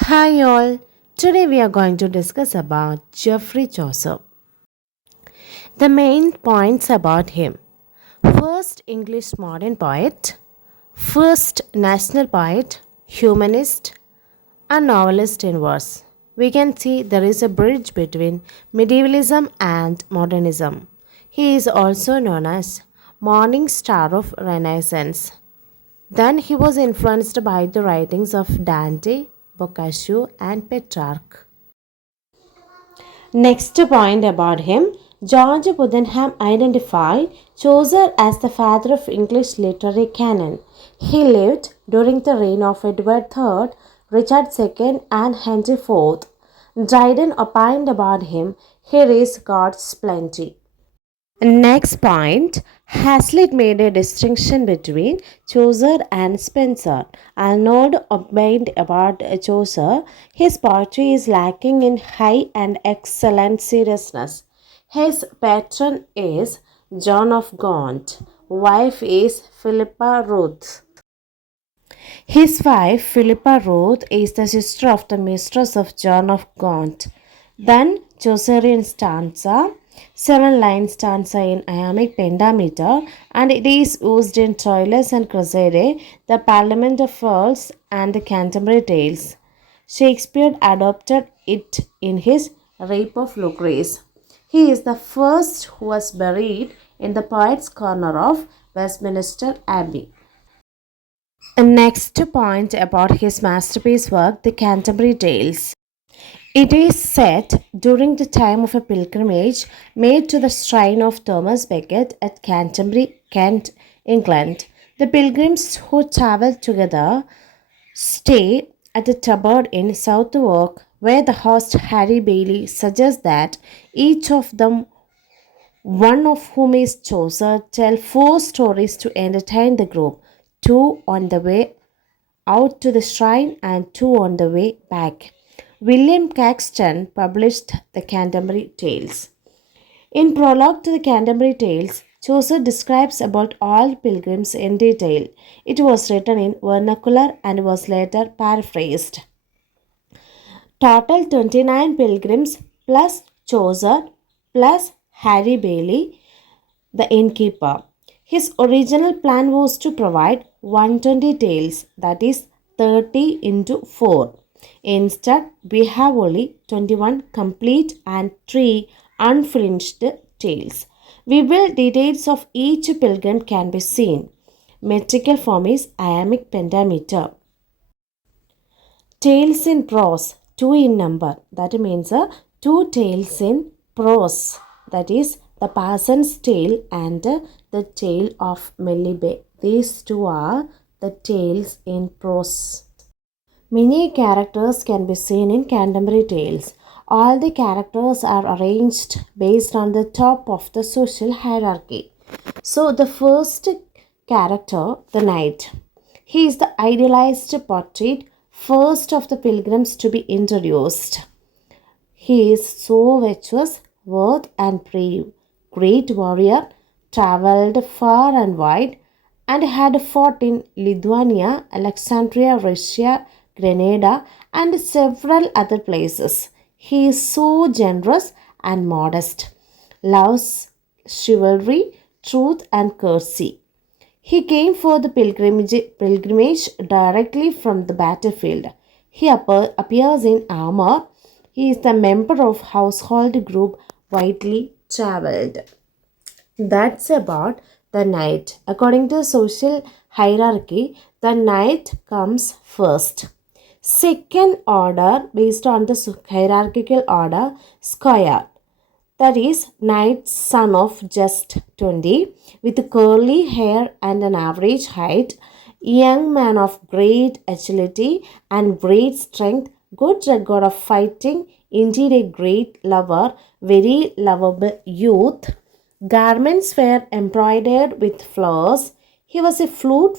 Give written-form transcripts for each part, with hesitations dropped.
Hi all. Today we are going to discuss about Geoffrey Chaucer. The main points about him. First English modern poet, first national poet, humanist, and novelist in verse. We can see there is a bridge between medievalism and modernism. He is also known as morning star of Renaissance. Then he was influenced by the writings of Dante, Boccaccio, and Petrarch. Next point about him, George Budenham identified Chaucer as the father of English literary canon. He lived during the reign of Edward III, Richard II, and Henry IV. Dryden opined about him, here is God's plenty. Next point, Hazlitt made a distinction between Chaucer and Spenser. Arnold opined about Chaucer, his poetry is lacking in high and excellent seriousness. His patron is John of Gaunt, wife is Philippa Ruth. His wife, Philippa Ruth, is the sister of the mistress of John of Gaunt. Then, Chaucerian stanza, 7 line stanza in iambic pentameter, and it is used in Troilus and Cresside, the Parliament of Fools, and the Canterbury Tales. Shakespeare adopted it in his Rape of Lucrece. He is the first who was buried in the Poets' Corner of Westminster Abbey. Next point about his masterpiece work, The Canterbury Tales. It is set during the time of a pilgrimage made to the shrine of Thomas Becket at Canterbury, Kent, England. The pilgrims who travel together stay at the Tabard in Southwark, where the host Harry Bailey suggests that each of them, one of whom is Chaucer, tell 4 stories to entertain the group, 2 on the way out to the shrine and 2 on the way back. William Caxton published the Canterbury Tales. In prologue to the Canterbury Tales, Chaucer describes about all pilgrims in detail. It was written in vernacular and was later paraphrased. Total 29 pilgrims plus Chaucer plus Harry Bailey, the innkeeper. His original plan was to provide 120 tales, that is 30 into 4. Instead, we have only 21 complete and 3 unfinished tales. We will details of each pilgrim can be seen. Metrical form is iambic pentameter. Tales in prose, 2 in number. That means 2 tales in prose. That is the Parson's Tale and the Tale of Melibea. These two are the tales in prose. Many characters can be seen in Canterbury Tales. All the characters are arranged based on the top of the social hierarchy. So, the first character, the knight. He is the idealized portrait, first of the pilgrims to be introduced. He is so virtuous, worth, and brave. Great warrior, travelled far and wide, and had fought in Lithuania, Alexandria, Russia, Grenada, and several other places. He is so generous and modest, loves chivalry, truth, and courtesy. He came for the pilgrimage directly from the battlefield. He appears in armor. He is the member of household group widely traveled. That's about the knight. According to social hierarchy, the knight comes first. Second order, based on the hierarchical order, squire. That is, knight son of just 20, with curly hair and an average height, young man of great agility and great strength, good record of fighting, indeed a great lover, very lovable youth. Garments were embroidered with flowers. He was a flute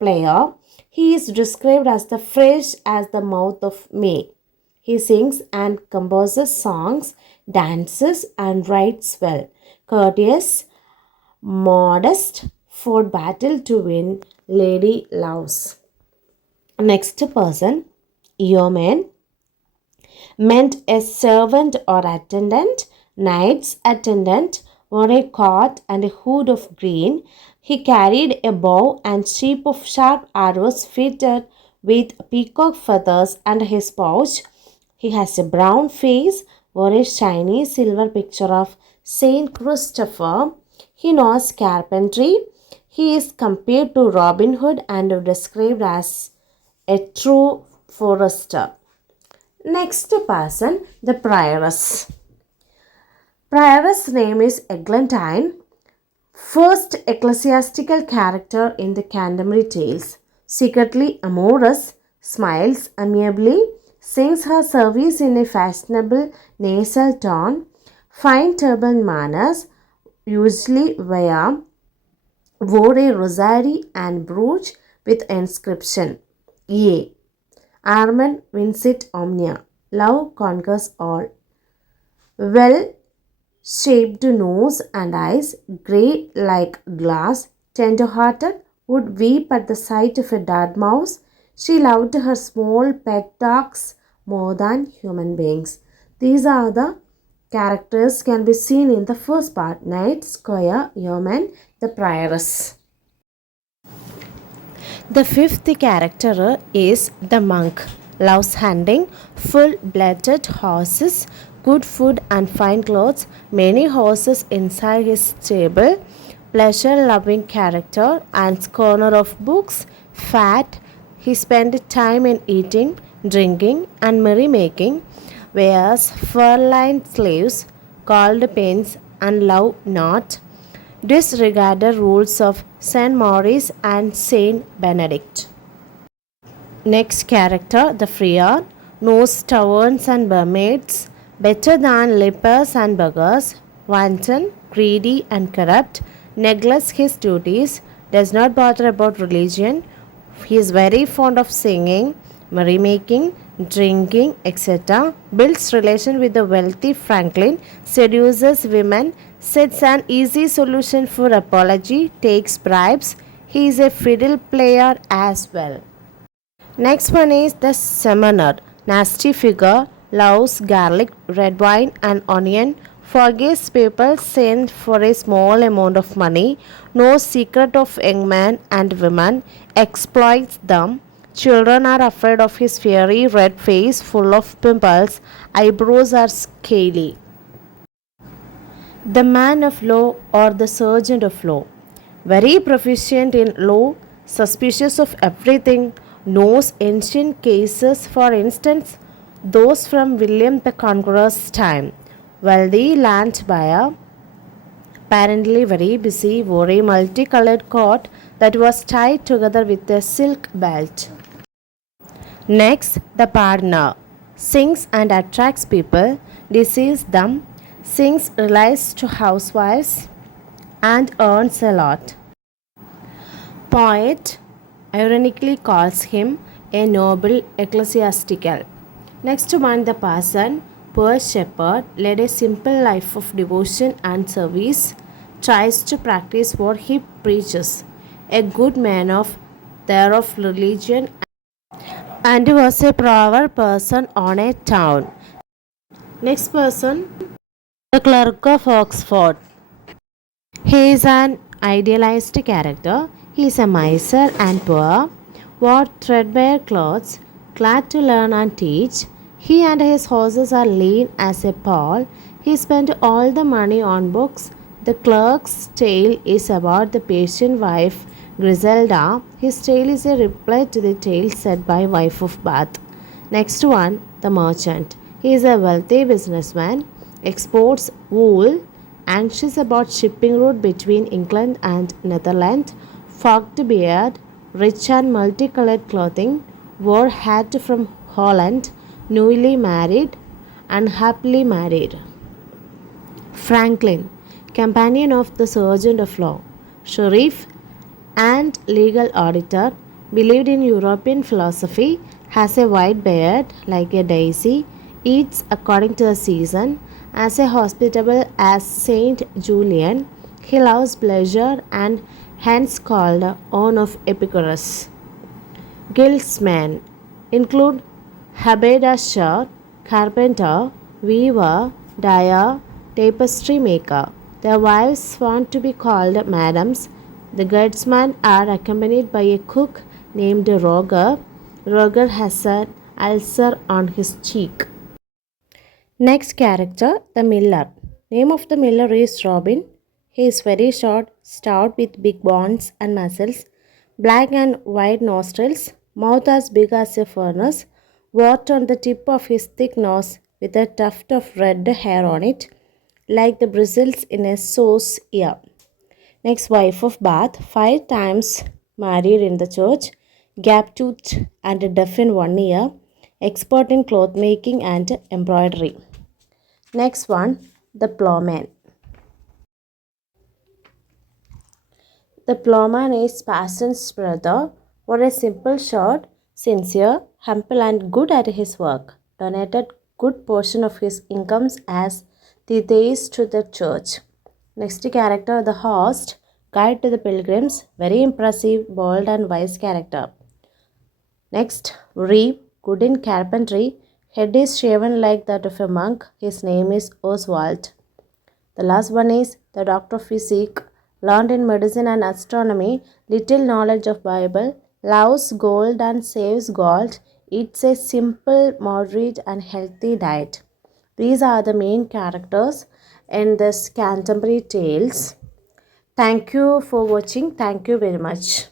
player. He is described as the fresh as the mouth of May. He sings and composes songs, dances, and writes well. Courteous, modest, fought battle to win, lady loves. Next person, Yeoman. meant a servant or attendant. Knight's attendant wore a coat and a hood of green. He carried a bow and sheaf of sharp arrows fitted with peacock feathers under his pouch. He has a brown face, wore a shiny silver picture of Saint Christopher. He knows carpentry. He is compared to Robin Hood and described as a true forester. Next person, the prioress. Prioress' name is Eglantine, first ecclesiastical character in the Canterbury Tales. Secretly amorous, smiles amiably, sings her service in a fashionable nasal tone, fine turban manners, usually wore a rosary and brooch with inscription A. Armand vincit omnia. Love conquers all. Well shaped nose and eyes, grey like glass, tender hearted, would weep at the sight of a dead mouse. She loved her small pet dogs more than human beings. These are the characters can be seen in the first part: Knight, Squire, Yeoman, the Prioress. The fifth character is the monk. Loves hunting, full-blooded horses, good food and fine clothes, many horses inside his stable, pleasure-loving character and scorner of books, fat. He spent time in eating, drinking and merrymaking, wears fur-lined sleeves, called pins and love not, disregarded rules of Saint Maurice and Saint Benedict. Next character, the friar, knows taverns and mermaids better than lepers and beggars, wanton, greedy and corrupt, neglects his duties, does not bother about religion. He is very fond of singing, merrymaking, drinking, etc. Builds relation with the wealthy Franklin, seduces women, sets an easy solution for apology, takes bribes. He is a fiddle player as well. Next one is the summoner. Nasty figure, loves garlic, red wine and onion, forgives people sent for a small amount of money, knows secret of young men and women, exploits them. Children are afraid of his fiery red face full of pimples, eyebrows are scaly. The man of law or the sergeant of law. Very proficient in law, suspicious of everything, knows ancient cases, for instance, those from William the Conqueror's time. Wealthy land buyer, apparently very busy, wore a multicolored coat that was tied together with a silk belt. Next, the partner sings and attracts people, deceives them, sings relies to housewives, and earns a lot. Poet ironically calls him a noble ecclesiastical. Next one, the parson, poor shepherd, led a simple life of devotion and service, tries to practice what he preaches. A good man of thereof religion and was a proper person on a town. Next person, the clerk of Oxford. He is an idealized character. He is a miser and poor, wore threadbare clothes, glad to learn and teach. He and his horses are lean as a pole. He spent all the money on books. The clerk's tale is about the patient wife Griselda. His tale is a reply to the tale said by wife of Bath. Next one, the merchant. He is a wealthy businessman, exports wool, anxious about shipping route between England and Netherlands, forked beard, rich and multicolored clothing, wore hat from Holland, newly married, unhappily married. Franklin, companion of the sergeant of law, sheriff, and legal auditor, believed in European philosophy, has a white beard like a daisy, eats according to the season, as a hospitable as Saint Julian. He loves pleasure and hence called own of Epicurus. Guildsmen include haberdasher, carpenter, weaver, dyer, tapestry maker. Their wives want to be called madams. The guardsmen are accompanied by a cook named Roger. Roger has an ulcer on his cheek. Next character, the miller. Name of the miller is Robin. He is very short, stout with big bones and muscles, black and wide nostrils, mouth as big as a furnace, wart on the tip of his thick nose with a tuft of red hair on it, like the bristles in a sow's ear. Next, wife of Bath, 5 times married in the church, gap toothed and deaf in 1 ear, expert in cloth making and embroidery. Next one, the plowman. The plowman is Parson's brother, was a simple short, sincere, humble and good at his work. Donated good portion of his incomes as tithes to the church. Next character, the host, guide to the pilgrims, very impressive, bold and wise character. Next, reeve, good in carpentry, head is shaven like that of a monk. His name is Oswald. The last one is the doctor of physic, learned in medicine and astronomy, little knowledge of Bible, loves gold and saves gold, eats a simple, moderate and healthy diet. These are the main characters in this Canterbury Tales. Thank you for watching. Thank you very much.